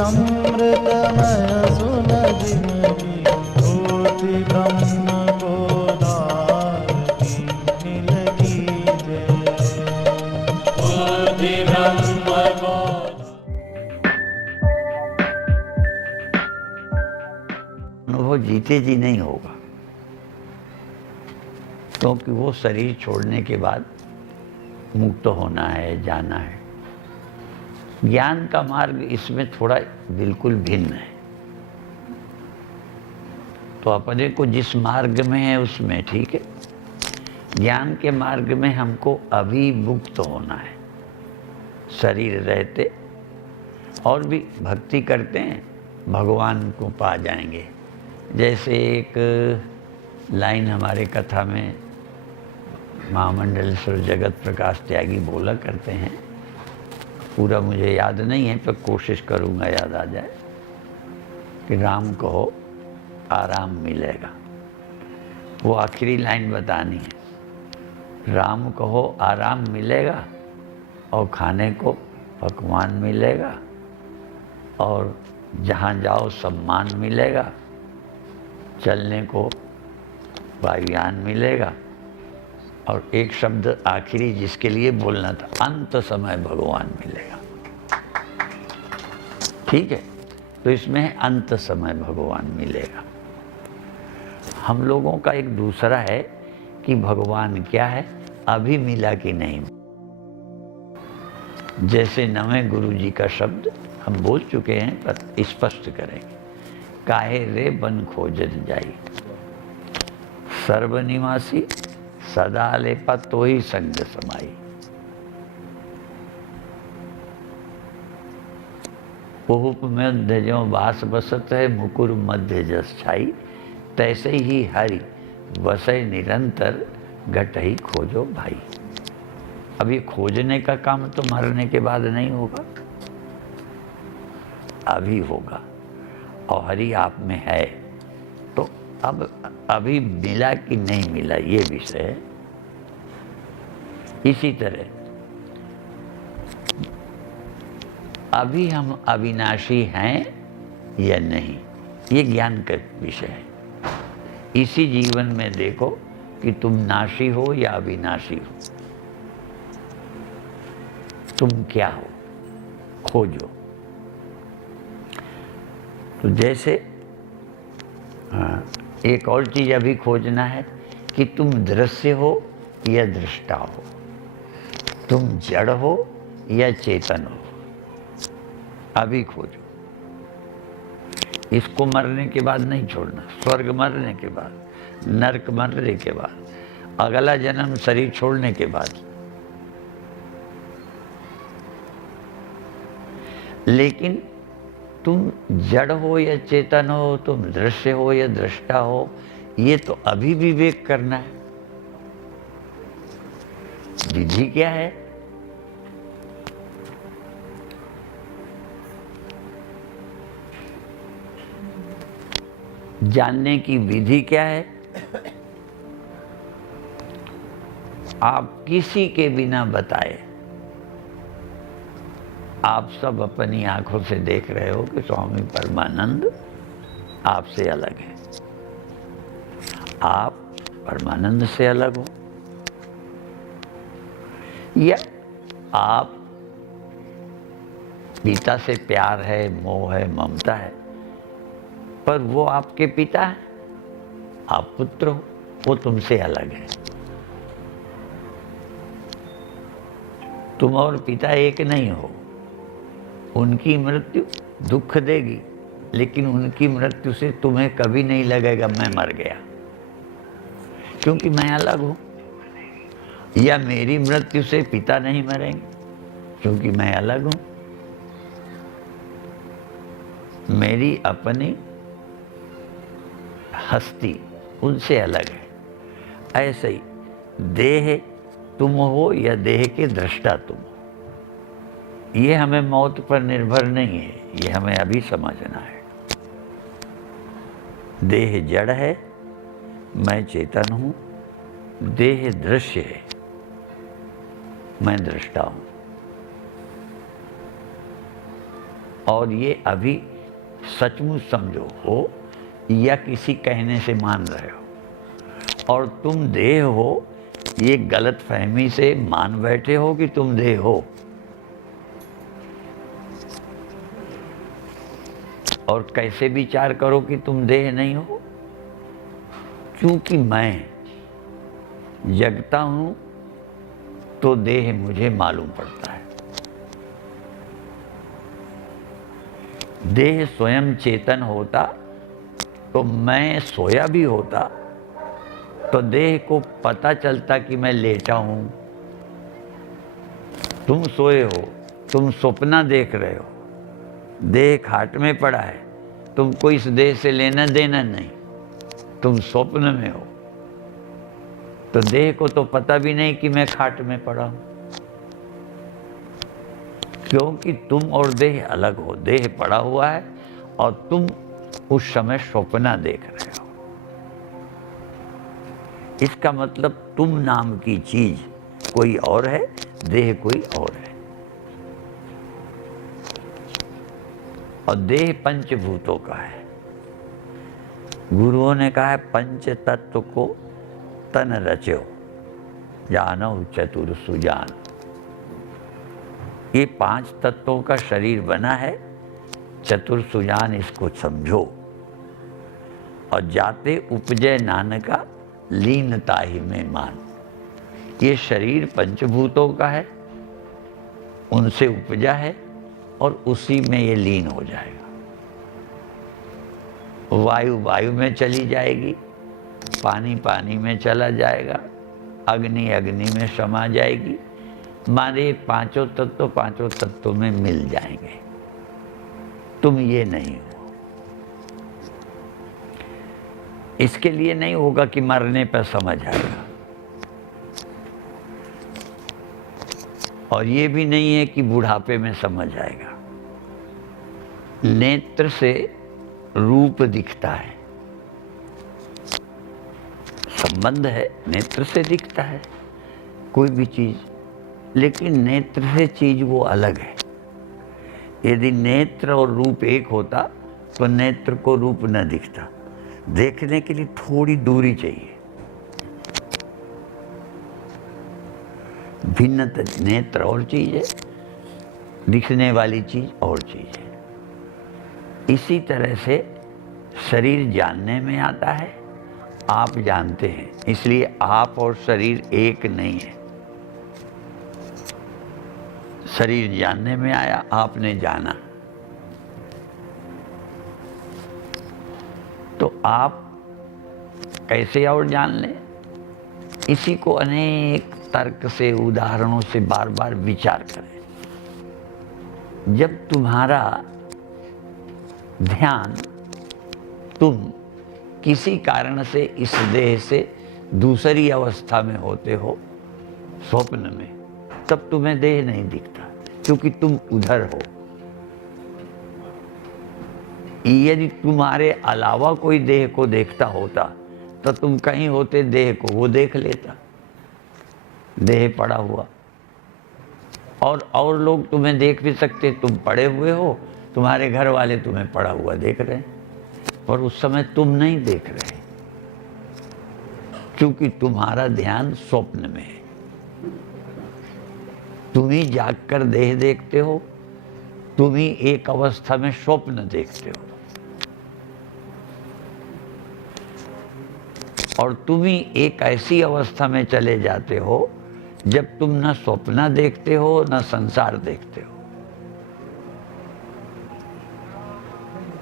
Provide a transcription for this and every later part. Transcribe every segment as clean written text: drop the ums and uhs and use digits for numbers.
अमृतमय सुन जिनकी होती ब्रह्म को धारती नील की जय। होती ब्रह्म को अनुभव जीते जी नहीं होगा, क्योंकि वो शरीर छोड़ने के बाद मुक्त होना है, जाना है। ज्ञान का मार्ग इसमें थोड़ा बिल्कुल भिन्न है। तो अपने को जिस मार्ग में है उसमें ठीक है। ज्ञान के मार्ग में हमको अभी मुक्त होना है। शरीर रहते और भी भक्ति करते हैं, भगवान को पा जाएंगे। जैसे एक लाइन हमारे कथा में महामंडलेश्वर जगत प्रकाश त्यागी बोला करते हैं, पूरा मुझे याद नहीं है पर कोशिश करूँगा याद आ जाए, कि राम कहो आराम मिलेगा। वो आखिरी लाइन बतानी है। राम कहो आराम मिलेगा और खाने को पकवान मिलेगा और जहाँ जाओ सम्मान मिलेगा, चलने को वायुयान मिलेगा और एक शब्द आखिरी जिसके लिए बोलना था, अंत समय भगवान मिलेगा। ठीक है, तो इसमें अंत समय भगवान मिलेगा। हम लोगों का एक दूसरा है कि भगवान क्या है, अभी मिला कि नहीं। जैसे नवें गुरु जी का शब्द हम बोल चुके हैं पर स्पष्ट करेंगे। काहे रे बन खोजत जाई, सर्वनिवासी सदा लेपा तो ही संग समाई। उहुप मध्य ज्यों बास बसत है, मुकुर मध्य जस छाई। तैसे ही हरि वसै निरंतर, घट ही खोजो भाई। अब ये खोजने का काम तो मरने के बाद नहीं होगा, अभी होगा। और हरि आप में है, तो अब अभी मिला कि नहीं मिला ये विषय है। इसी तरह अभी हम अविनाशी हैं या नहीं, ये ज्ञान का विषय है। इसी जीवन में देखो कि तुम नाशी हो या अविनाशी हो, तुम क्या हो, खोजो। तो जैसे एक और चीज अभी खोजना है कि तुम दृश्य हो या दृष्टा हो, तुम जड़ हो या चेतन हो, अभी खोजो। इसको मरने के बाद नहीं छोड़ना, स्वर्ग मरने के बाद, नरक मरने के बाद, अगला जन्म शरीर छोड़ने के बाद। लेकिन तुम जड़ हो या चेतन हो, तुम दृश्य हो या दृष्टा हो, ये तो अभी विवेक करना है। विधि क्या है? जानने की विधि क्या है? आप किसी के बिना बताए, आप सब अपनी आंखों से देख रहे हो कि स्वामी परमानंद आपसे अलग है, आप परमानंद से अलग हो, या आप पिता से प्यार है, मोह है, ममता है, पर वो आपके पिता है, आप पुत्र हो, वो तुमसे अलग है। तुम और पिता एक नहीं हो। उनकी मृत्यु दुख देगी, लेकिन उनकी मृत्यु से तुम्हें कभी नहीं लगेगा मैं मर गया, क्योंकि मैं अलग हूं। या मेरी मृत्यु से पिता नहीं मरेंगे, क्योंकि मैं अलग हूं। मेरी अपनी हस्ती उनसे अलग है। ऐसे ही देह तुम हो या देह के दृष्टा तुम हो, ये हमें मौत पर निर्भर नहीं है, ये हमें अभी समझना है। देह जड़ है, मैं चेतन हूं, देह दृश्य है, मैं दृष्टा हूं। और ये अभी सचमुच समझो हो या किसी कहने से मान रहे हो। और तुम देह हो, ये गलत फहमी से मान बैठे हो कि तुम देह हो। और कैसे विचार करो कि तुम देह नहीं हो? क्योंकि मैं जगता हूं तो देह मुझे मालूम पड़ता है। देह स्वयं चेतन होता तो मैं सोया भी होता तो देह को पता चलता कि मैं लेटा हूं। तुम सोए हो, तुम सपना देख रहे हो, देह खाट में पड़ा है, तुमको इस देह से लेना देना नहीं, तुम स्वप्न में हो। तो देह को तो पता भी नहीं कि मैं खाट में पड़ा हूं, क्योंकि तुम और देह अलग हो। देह पड़ा हुआ है और तुम उस समय स्वप्ना देख रहे हो। इसका मतलब तुम नाम की चीज कोई और है, देह कोई और है। और देह पंचभूतों का है। गुरुओं ने कहा है पंच तत्व को तन रचो, जानो चतुर सुजान। ये 5 तत्वों का शरीर बना है, चतुर सुजान इसको समझो। और जाते उपजय नानका, लीनता ही में मान। ये शरीर पंचभूतों का है, उनसे उपजा है और उसी में ये लीन हो जाएगा। वायु वायु में चली जाएगी, पानी पानी में चला जाएगा, अग्नि अग्नि में समा जाएगी। मारे पांचों तत्वों में मिल जाएंगे। तुम ये नहीं हो। इसके लिए नहीं होगा कि मरने पर समझ आएगा, और ये भी नहीं है कि बुढ़ापे में समझ आएगा। नेत्र से रूप दिखता है, संबंध है, नेत्र से दिखता है कोई भी चीज, लेकिन नेत्र से चीज वो अलग है। यदि नेत्र और रूप एक होता तो नेत्र को रूप न दिखता। देखने के लिए थोड़ी दूरी चाहिए। भिन्नता, नेत्र और चीज है, दिखने वाली चीज और चीज है। इसी तरह से शरीर जानने में आता है, आप जानते हैं, इसलिए आप और शरीर एक नहीं है। शरीर जानने में आया, आपने जाना, तो आप कैसे और जान लें? इसी को अनेक तर्क से, उदाहरणों से बार बार विचार करें। जब तुम्हारा ध्यान, तुम किसी कारण से इस देह से दूसरी अवस्था में होते हो, स्वप्न में, तब तुम्हें देह नहीं दिखता, क्योंकि तुम उधर हो। यदि तुम्हारे अलावा कोई देह को देखता होता तो तुम कहीं होते देह को, वो देख लेता, देह पड़ा हुआ। और लोग तुम्हें देख भी सकते, तुम पड़े हुए हो, तुम्हारे घर वाले तुम्हें पड़ा हुआ देख रहे हैं, पर उस समय तुम नहीं देख रहे, क्योंकि तुम्हारा ध्यान स्वप्न में है। तुम ही जागकर देह देखते हो, तुम ही एक अवस्था में स्वप्न देखते हो, और तुम ही एक ऐसी अवस्था में चले जाते हो जब तुम न स्वप्न देखते हो न संसार देखते हो।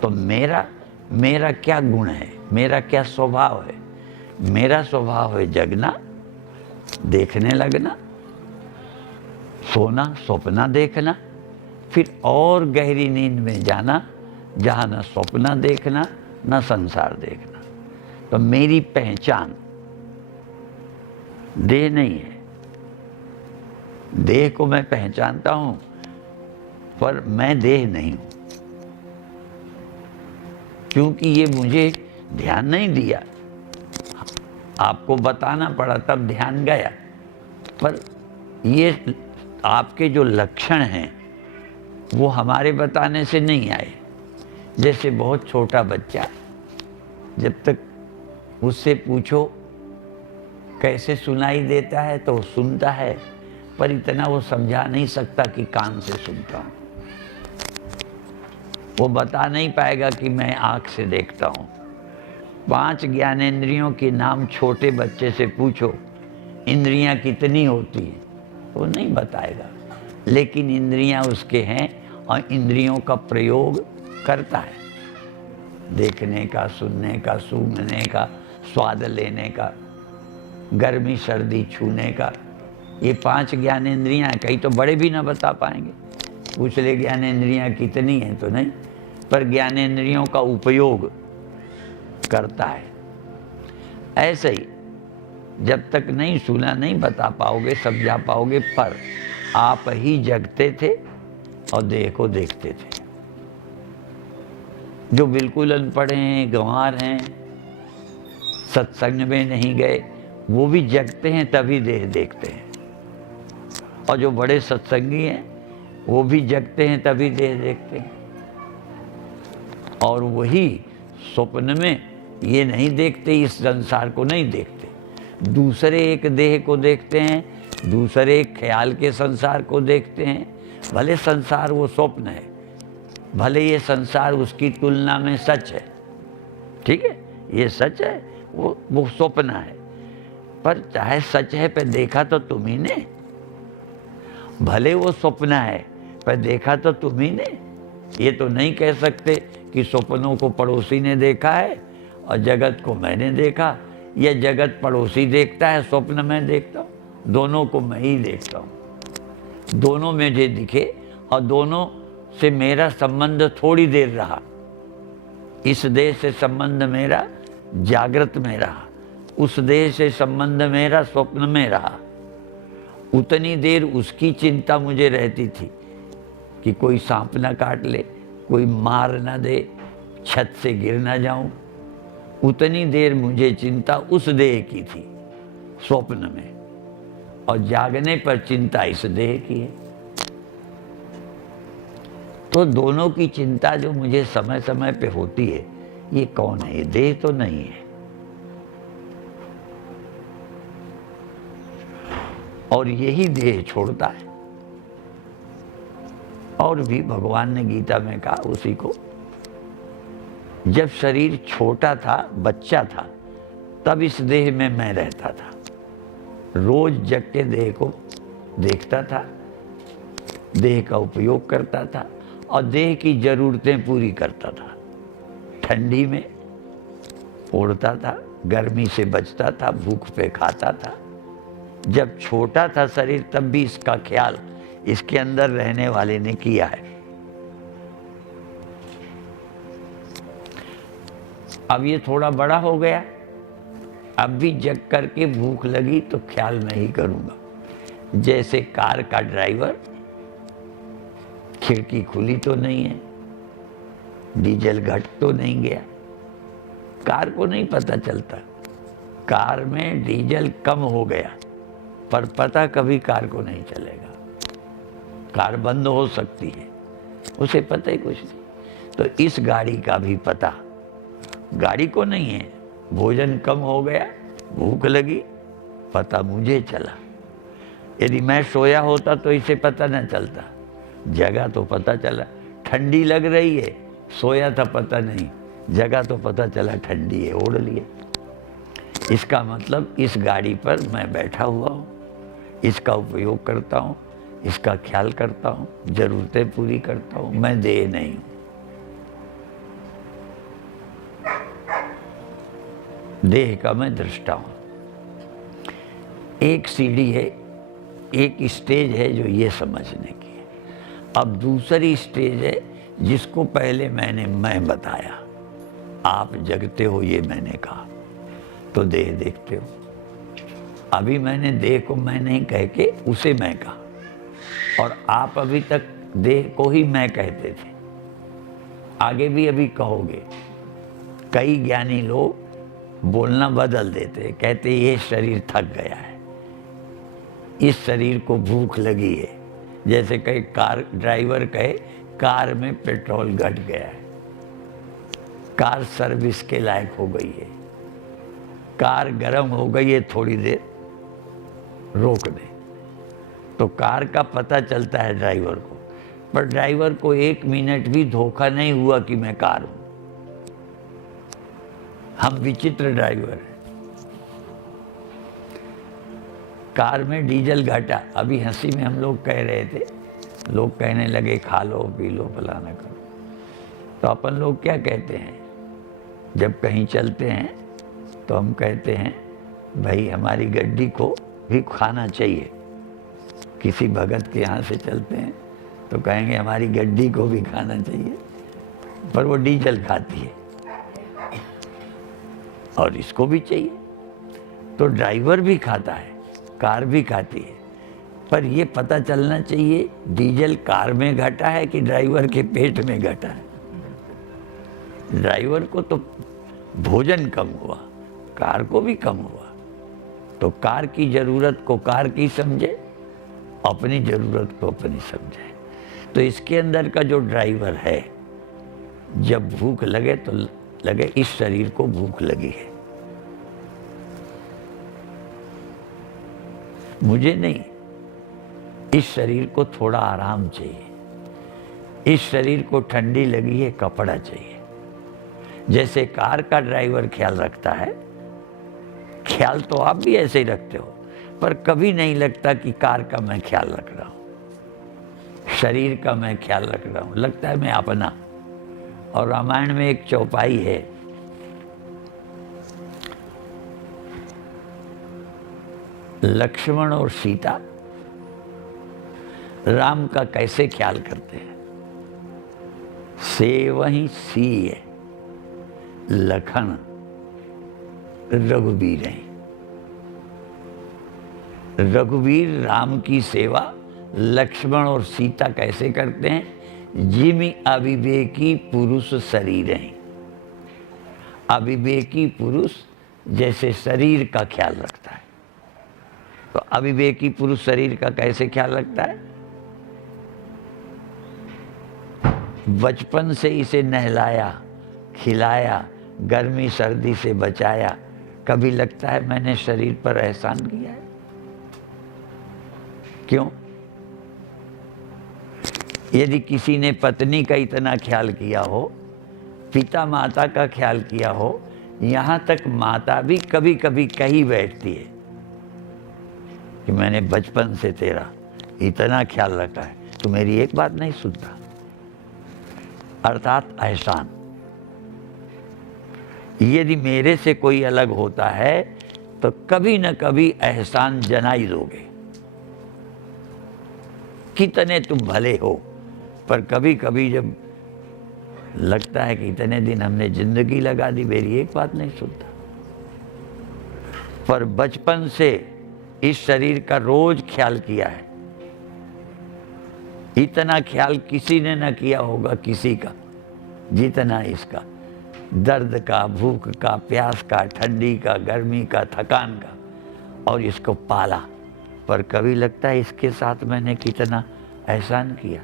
तो मेरा क्या गुण है, मेरा क्या स्वभाव है? मेरा स्वभाव है जगना, देखने लगना, सोना, स्वप्न देखना, फिर और गहरी नींद में जाना, जहाँ न स्वप्न देखना न संसार देखना। तो मेरी पहचान देह नहीं है। देह को मैं पहचानता हूं, पर मैं देह नहीं हूं, क्योंकि ये मुझे ध्यान नहीं दिया। आपको बताना पड़ा, तब ध्यान गया। पर ये आपके जो लक्षण हैं, वो हमारे बताने से नहीं आए। जैसे बहुत छोटा बच्चा, जब तक उससे पूछो कैसे सुनाई देता है तो सुनता है, पर इतना वो समझा नहीं सकता कि कान से सुनता हूँ। वो बता नहीं पाएगा कि मैं आँख से देखता हूँ। 5 ज्ञानेंद्रियों के नाम छोटे बच्चे से पूछो इंद्रियां कितनी होती हैं, वो नहीं बताएगा, लेकिन इंद्रियां उसके हैं और इंद्रियों का प्रयोग करता है। देखने का, सुनने का, सूंघने का, स्वाद लेने का, गर्मी सर्दी छूने का, ये 5 ज्ञानेंद्रियां हैं। कई तो बड़े भी ना बता पाएंगे, पूछ ले ज्ञानेंद्रियां कितनी हैं तो नहीं, पर ज्ञानेंद्रियों का उपयोग करता है। ऐसे ही जब तक नहीं सुना नहीं बता पाओगे, समझा पाओगे, पर आप ही जगते थे और देह को देखते थे। जो बिल्कुल अनपढ़ हैं, गंवार हैं, सत्संग में नहीं गए, वो भी जगते हैं तभी देह देखते हैं। और जो बड़े सत्संगी हैं वो भी जगते हैं तभी देह देखते हैं। और वही स्वप्न में ये नहीं देखते, इस संसार को नहीं देखते, दूसरे एक देह को देखते हैं, दूसरे एक ख्याल के संसार को देखते हैं। भले संसार वो स्वप्न है, भले ये संसार उसकी तुलना में सच है, ठीक है, ये सच है, वो स्वप्न है, पर चाहे सच है पर देखा तो तुम ही ने। भले वो स्वप्न है पर देखा तो तुम ही ने। ये तो नहीं कह सकते कि स्वप्नों को पड़ोसी ने देखा है और जगत को मैंने देखा, या जगत पड़ोसी देखता है, स्वप्न में देखता हूँ। दोनों को मैं ही देखता हूँ। दोनों मुझे दिखे और दोनों से मेरा संबंध थोड़ी देर रहा। इस देह से संबंध मेरा जागृत में रहा, उस देह से संबंध मेरा स्वप्न में रहा। उतनी देर उसकी चिंता मुझे रहती थी कि कोई सांप ना काट ले, कोई मार ना दे, छत से गिर ना जाऊं। उतनी देर मुझे चिंता उस देह की थी स्वप्न में, और जागने पर चिंता इस देह की है। तो दोनों की चिंता जो मुझे समय समय पे होती है, ये कौन है? ये देह तो नहीं है। और यही देह छोड़ता है। और भी भगवान ने गीता में कहा उसी को, जब शरीर छोटा था, बच्चा था, तब इस देह में मैं रहता था। रोज जग के देह को देखता था, देह का उपयोग करता था और देह की जरूरतें पूरी करता था। ठंडी में ओढ़ता था, गर्मी से बचता था, भूख पे खाता था। जब छोटा था शरीर तब भी इसका ख्याल इसके अंदर रहने वाले ने किया है। अब ये थोड़ा बड़ा हो गया, अब भी जग करके भूख लगी तो ख्याल मैं ही करूंगा। जैसे कार का ड्राइवर, खिड़की खुली तो नहीं है, डीजल घट तो नहीं गया, कार को नहीं पता चलता। कार में डीजल कम हो गया, पर पता कभी कार को नहीं चलेगा। कार बंद हो सकती है, उसे पता ही कुछ नहीं। तो इस गाड़ी का भी पता गाड़ी को नहीं है। भोजन कम हो गया, भूख लगी, पता मुझे चला। यदि मैं सोया होता तो इसे पता न चलता, जगह तो पता चला। ठंडी लग रही है, सोया था पता नहीं, जगह तो पता चला ठंडी है, ओढ़ लिए। इसका मतलब इस गाड़ी पर मैं बैठा हुआ हूँ, इसका उपयोग करता हूँ, इसका ख्याल करता हूँ, जरूरतें पूरी करता हूँ। मैं देह नहीं हूँ। देह का मैं दृष्टा हूँ। एक सीढ़ी है, एक स्टेज है जो ये समझने की है। अब दूसरी स्टेज है जिसको पहले मैंने मैं बताया। आप जगते हो ये मैंने कहा, तो देह देखते हो। अभी मैंने देह को मैं नहीं कह के उसे मैं कहा, और आप अभी तक देह को ही मैं कहते थे, आगे भी अभी कहोगे। कई ज्ञानी लोग बोलना बदल देते, कहते ये शरीर थक गया है, इस शरीर को भूख लगी है। जैसे कई कार ड्राइवर कहे कार में पेट्रोल घट गया है, कार सर्विस के लायक हो गई है, कार गर्म हो गई है, थोड़ी देर रोक दे, तो कार का पता चलता है ड्राइवर को, पर ड्राइवर को 1 मिनट भी धोखा नहीं हुआ कि मैं कार हूं। हम विचित्र ड्राइवर हैं। कार में डीजल घटा, अभी हंसी में हम लोग कह रहे थे, लोग कहने लगे खा लो पी लो फलाना करो, तो अपन लोग क्या कहते हैं जब कहीं चलते हैं तो हम कहते हैं भाई हमारी गड्डी को भी खाना चाहिए। किसी भगत के यहाँ से चलते हैं तो कहेंगे हमारी गड्डी को भी खाना चाहिए, पर वो डीजल खाती है और इसको भी चाहिए। तो ड्राइवर भी खाता है, कार भी खाती है, पर ये पता चलना चाहिए डीजल कार में घटा है कि ड्राइवर के पेट में घटा है। ड्राइवर को तो भोजन कम हुआ, कार को भी कम हुआ, तो कार की जरूरत को कार की समझे, अपनी जरूरत को अपनी समझे। तो इसके अंदर का जो ड्राइवर है, जब भूख लगे तो लगे इस शरीर को भूख लगी है, मुझे नहीं, इस शरीर को थोड़ा आराम चाहिए, इस शरीर को ठंडी लगी है, कपड़ा चाहिए। जैसे कार का ड्राइवर ख्याल रखता है, ख्याल तो आप भी ऐसे ही रखते हो, पर कभी नहीं लगता कि कार का मैं ख्याल रख रहा हूं, शरीर का मैं ख्याल रख रहा हूं, लगता है मैं अपना। और रामायण में एक चौपाई है, लक्ष्मण और सीता राम का कैसे ख्याल करते हैं। सेवहि सीय लखन रघुवीर हैं। रघुवीर राम की सेवा लक्ष्मण और सीता कैसे करते हैं। जिमि अविवेकी पुरुष शरीर हैं। अविवेकी पुरुष जैसे शरीर का ख्याल रखता है, तो अविवेकी पुरुष शरीर का कैसे ख्याल रखता है। बचपन से इसे नहलाया खिलाया, गर्मी सर्दी से बचाया, कभी लगता है मैंने शरीर पर एहसान किया है। क्यों? यदि किसी ने पत्नी का इतना ख्याल किया हो, पिता माता का ख्याल किया हो, यहाँ तक माता भी कभी कभी कही बैठती है कि मैंने बचपन से तेरा इतना ख्याल रखा है, तू मेरी एक बात नहीं सुनता। अर्थात एहसान। यदि मेरे से कोई अलग होता है तो कभी न कभी एहसान जनाई दोगे। कितने तुम भले हो, पर कभी कभी जब लगता है कि इतने दिन हमने जिंदगी लगा दी, मेरी एक बात नहीं सुनता। पर बचपन से इस शरीर का रोज ख्याल किया है। इतना ख्याल किसी ने न किया होगा किसी का जितना इसका। दर्द का, भूख का, प्यास का, ठंडी का, गर्मी का, थकान का, और इसको पाला। पर कभी लगता है इसके साथ मैंने कितना एहसान किया।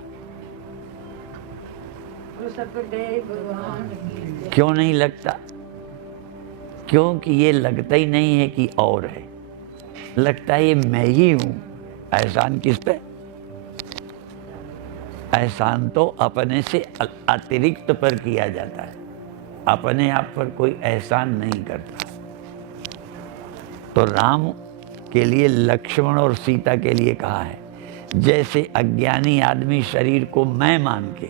क्यों नहीं लगता? क्योंकि ये लगता ही नहीं है कि और है, लगता है ये मैं ही हूं। एहसान किस पे? एहसान तो अपने से अतिरिक्त पर किया जाता है, अपने आप पर कोई एहसान नहीं करता। तो राम के लिए लक्ष्मण और सीता के लिए कहा है, जैसे अज्ञानी आदमी शरीर को मैं मान के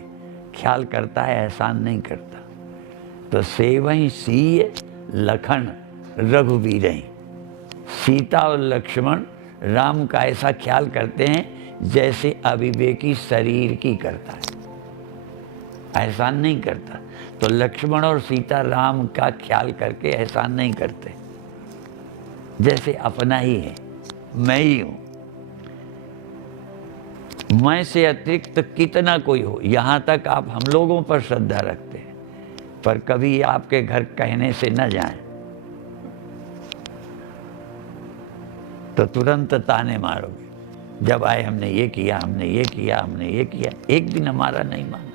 ख्याल करता है, एहसान नहीं करता। तो सेवहि सीय लखन रघुवीर। सीता और लक्ष्मण राम का ऐसा ख्याल करते हैं जैसे अविवेकी शरीर की करता है, एहसान नहीं करता। तो लक्ष्मण और सीता राम का ख्याल करके एहसान नहीं करते, जैसे अपना ही है, मैं ही हूं। मैं से अतिरिक्त कितना कोई हो, यहां तक आप हम लोगों पर श्रद्धा रखते हैं, पर कभी आपके घर कहने से न जाएं तो तुरंत ताने मारोगे। जब आए हमने ये किया, हमने ये किया, हमने ये किया, एक दिन हमारा नहीं माना।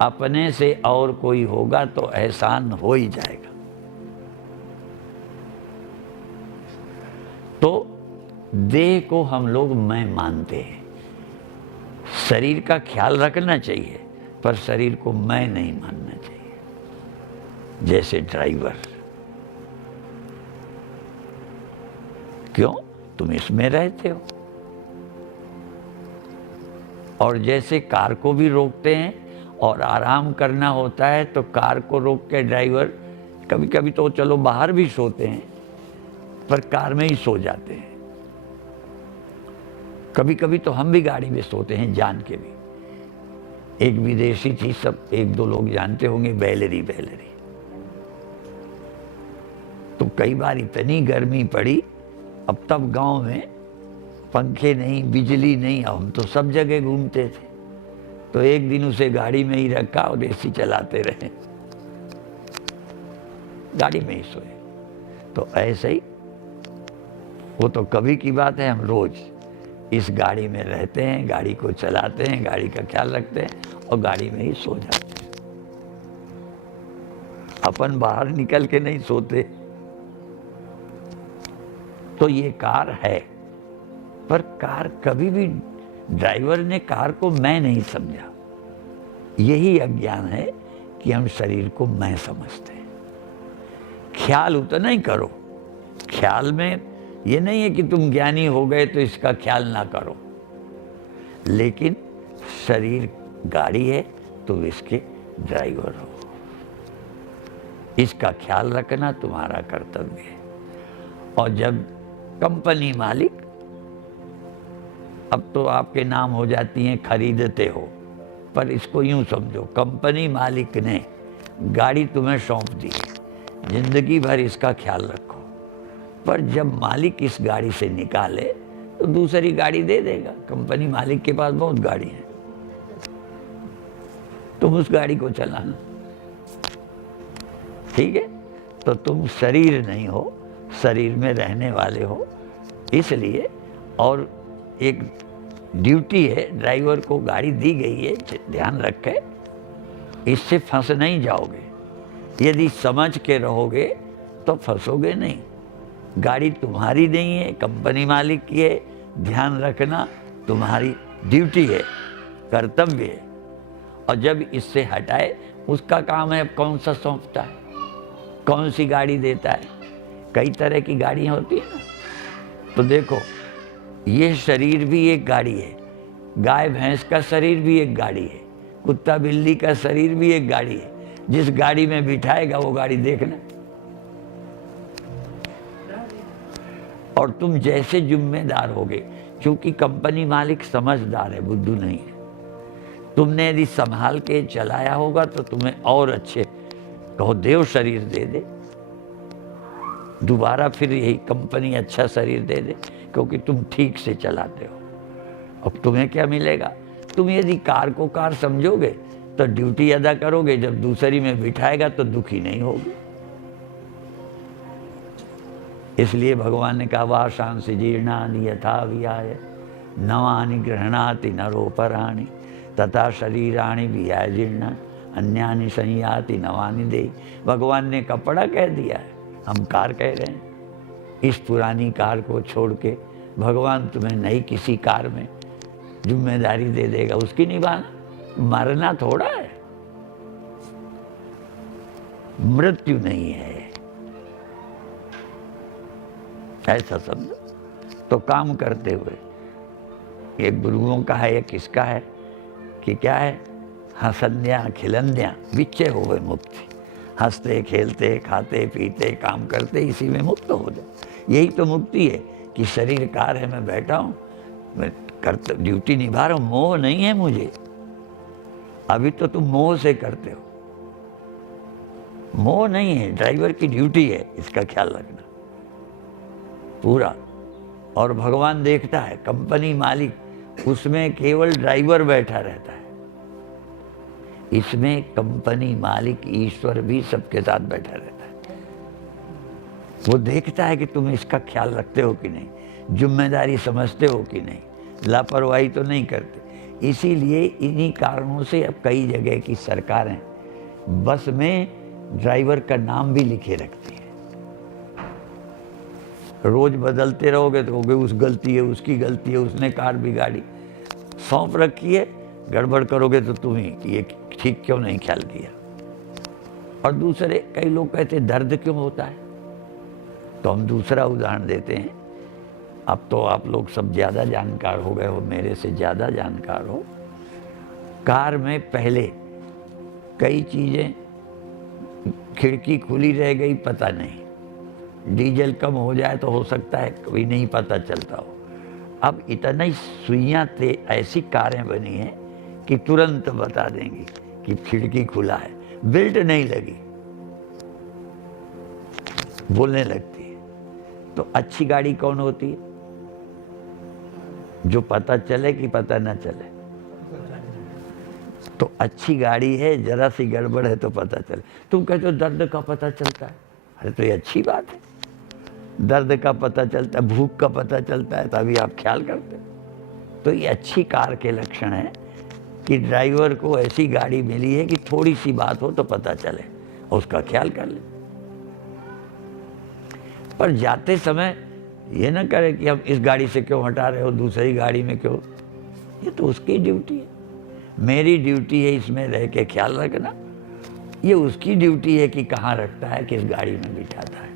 अपने से और कोई होगा तो एहसान हो ही जाएगा। तो देह को हम लोग मैं मानते हैं। शरीर का ख्याल रखना चाहिए, पर शरीर को मैं नहीं मानना चाहिए। जैसे ड्राइवर, क्यों? तुम इसमें रहते हो। और जैसे कार को भी रोकते हैं और आराम करना होता है तो कार को रोक के ड्राइवर कभी कभी तो चलो बाहर भी सोते हैं, पर कार में ही सो जाते हैं। कभी कभी तो हम भी गाड़ी में सोते हैं जान के भी। एक विदेशी थी, सब एक दो लोग जानते होंगे, बैलेरी। तो कई बार इतनी गर्मी पड़ी, अब तब गांव में पंखे नहीं, बिजली नहीं, हम तो सब जगह घूमते थे। तो एक दिन उसे गाड़ी में ही रखा और एसी चलाते रहे, गाड़ी में ही सोए। तो ऐसे ही, वो तो कभी की बात है, हम रोज इस गाड़ी में रहते हैं, गाड़ी को चलाते हैं, गाड़ी का ख्याल रखते हैं और गाड़ी में ही सो जाते हैं। अपन बाहर निकल के नहीं सोते। तो ये कार है, पर कार कभी भी ड्राइवर ने कार को मैं नहीं समझा। यही अज्ञान है कि हम शरीर को मैं समझते हैं। ख्याल उतना ही करो। ख्याल में ये नहीं है कि तुम ज्ञानी हो गए तो इसका ख्याल ना करो, लेकिन शरीर गाड़ी है तो इसके ड्राइवर हो। इसका ख्याल रखना तुम्हारा कर्तव्य है। और जब कंपनी मालिक, अब तो आपके नाम हो जाती हैं, खरीदते हो, पर इसको यूं समझो, कंपनी मालिक ने गाड़ी तुम्हें सौंप दी, जिंदगी भर इसका ख्याल रखो। पर जब मालिक इस गाड़ी से निकाले तो दूसरी गाड़ी दे देगा। कंपनी मालिक के पास बहुत गाड़ी है, तुम उस गाड़ी को चलाना, ठीक है? तो तुम शरीर नहीं हो, शरीर में रहने वाले हो। इसलिए, और एक ड्यूटी है, ड्राइवर को गाड़ी दी गई है, ध्यान रखे, इससे फंस नहीं जाओगे। यदि समझ के रहोगे तो फंसोगे नहीं। गाड़ी तुम्हारी नहीं है, कंपनी मालिक की है। ध्यान रखना, तुम्हारी ड्यूटी है, कर्तव्य है। और जब इससे हटाए, उसका काम है, कौन सा सौंपता है, कौन सी गाड़ी देता है। कई तरह की गाड़ियाँ होती है ना। तो देखो, ये शरीर भी एक गाड़ी है, गाय भैंस का शरीर भी एक गाड़ी है, कुत्ता बिल्ली का शरीर भी एक गाड़ी है। जिस गाड़ी में बिठाएगा वो गाड़ी देखना। और तुम जैसे जिम्मेदार होगे, क्योंकि कंपनी मालिक समझदार है, बुद्धू नहीं है। तुमने यदि संभाल के चलाया होगा तो तुम्हें और अच्छे, कहो देव शरीर दे दे, दोबारा फिर यही कंपनी अच्छा शरीर दे दे, क्योंकि तुम ठीक से चलाते हो। अब तुम्हें क्या मिलेगा? तुम यदि कार को कार समझोगे तो ड्यूटी अदा करोगे, जब दूसरी में बिठाएगा तो दुखी नहीं होगे। इसलिए भगवान ने कहा, वाशांसि जीर्णानि यथा विहाय नवानि गृह्णाति नरोपराणि तथा शरीराणि विहाय जीर्ण अन्यानि संयाति नवानि देहि। भगवान ने कपड़ा कह दिया है, हम कार कह रहे हैं। इस पुरानी कार को छोड़ के भगवान तुम्हें नई किसी कार में जिम्मेदारी दे देगा, उसकी निभाना। मरना थोड़ा है, मृत्यु नहीं है, ऐसा समझो। तो काम करते हुए, एक गुरुओं का है, एक किसका है कि क्या है, हंसंद्या खिलंद्या विच्चे हो गए मुक्ति। हंसते खेलते खाते पीते काम करते इसी में मुक्त हो जाए। यही तो मुक्ति है कि शरीर कार है, मैं बैठा हूँ, मैं ड्यूटी निभा रहा हूँ, मोह नहीं है मुझे। अभी तो तुम मोह से करते हो, मोह नहीं है, ड्राइवर की ड्यूटी है, इसका ख्याल रखना पूरा। और भगवान देखता है, कंपनी मालिक, उसमें केवल ड्राइवर बैठा रहता है, इसमें कंपनी मालिक ईश्वर भी सबके साथ बैठा रहता है। वो देखता है कि तुम इसका ख्याल रखते हो कि नहीं, जिम्मेदारी समझते हो कि नहीं, लापरवाही तो नहीं करते। इसीलिए इन्हीं कारणों से अब कई जगह की सरकारें बस में ड्राइवर का नाम भी लिखे रखती है। रोज बदलते रहोगे तो कहोगे उस गलती है, उसकी गलती है, उसने कार बिगाड़ी। सौंप रखी है, गड़बड़ करोगे तो तुम ही कि ये ठीक क्यों नहीं ख्याल किया। और दूसरे कई लोग कहते दर्द क्यों होता है, तो हम दूसरा उदाहरण देते हैं। अब तो आप लोग सब ज़्यादा जानकार हो गए हो, मेरे से ज़्यादा जानकार हो। कार में पहले कई चीज़ें, खिड़की खुली रह गई पता नहीं, डीजल कम हो जाए तो हो सकता है कभी नहीं पता चलता हो। अब इतना ही सुइयाँ थे, ऐसी कारें बनी हैं कि तुरंत बता देंगी कि खिड़की खुला है, बेल्ट नहीं लगी, बोलने लगती है। तो अच्छी गाड़ी कौन होती है? जो पता चले कि पता ना चले। तो अच्छी गाड़ी है, जरा सी गड़बड़ है तो पता चले। तुम कहते हो दर्द का पता चलता है, अरे तो ये अच्छी बात है, दर्द का पता चलता है, भूख का पता चलता है, तभी आप ख्याल करते हो। तो ये अच्छी कार के लक्षण है कि ड्राइवर को ऐसी गाड़ी मिली है कि थोड़ी सी बात हो तो पता चले और उसका ख्याल कर ले। पर जाते समय ये ना करे कि हम इस गाड़ी से क्यों हटा रहे हो, दूसरी गाड़ी में क्यों। ये तो उसकी ड्यूटी है, मेरी ड्यूटी है इसमें रह के ख्याल रखना। ये उसकी ड्यूटी है कि कहाँ रखता है, किस गाड़ी में बिठाता है।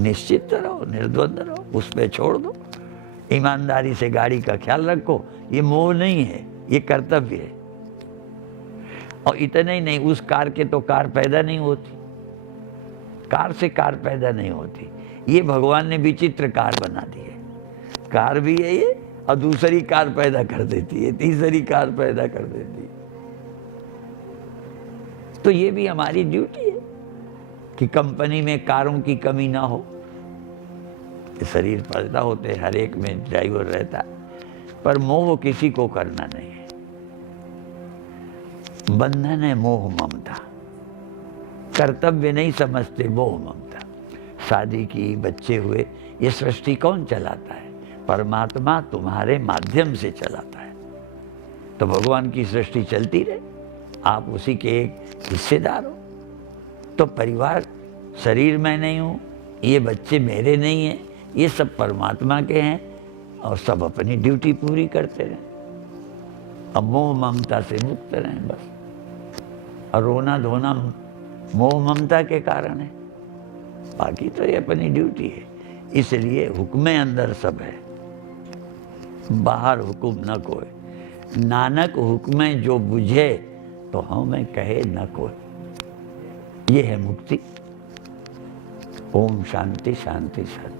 निश्चित रहो, निर्द्वंद रहो, उस पर छोड़ दो। ईमानदारी से गाड़ी का ख्याल रखो। ये मोह नहीं है, ये कर्तव्य है। और इतना ही नहीं, उस कार के तो कार पैदा नहीं होती, कार से कार पैदा नहीं होती। ये भगवान ने विचित्र कार बना दी है। कार भी है ये, और दूसरी कार पैदा कर देती है, तीसरी कार पैदा कर देती है। तो ये भी हमारी ड्यूटी है कि कंपनी में कारों की कमी ना हो। शरीर पैदा होते, हर एक में ड्राइवर रहता है, पर मोह किसी को करना नहीं है। बंधन है मोह ममता, कर्तव्य नहीं समझते, मोह ममता। शादी की, बच्चे हुए, ये सृष्टि कौन चलाता है? परमात्मा तुम्हारे माध्यम से चलाता है। तो भगवान की सृष्टि चलती रहे, आप उसी के एक हिस्सेदार हो। तो परिवार, शरीर मैं नहीं हूँ, ये बच्चे मेरे नहीं हैं, ये सब परमात्मा के हैं, और सब अपनी ड्यूटी पूरी करते रहें। अब मोह ममता से मुक्त रहें बस। और रोना धोना मोह ममता के कारण है, बाकी तो ये अपनी ड्यूटी है। इसलिए हुक्मे अंदर सब है, बाहर हुक्म न कोई। नानक हुक्मे जो बुझे, तो हमें कहे न कोई। ये है मुक्ति। ओम शांति शांति शांति।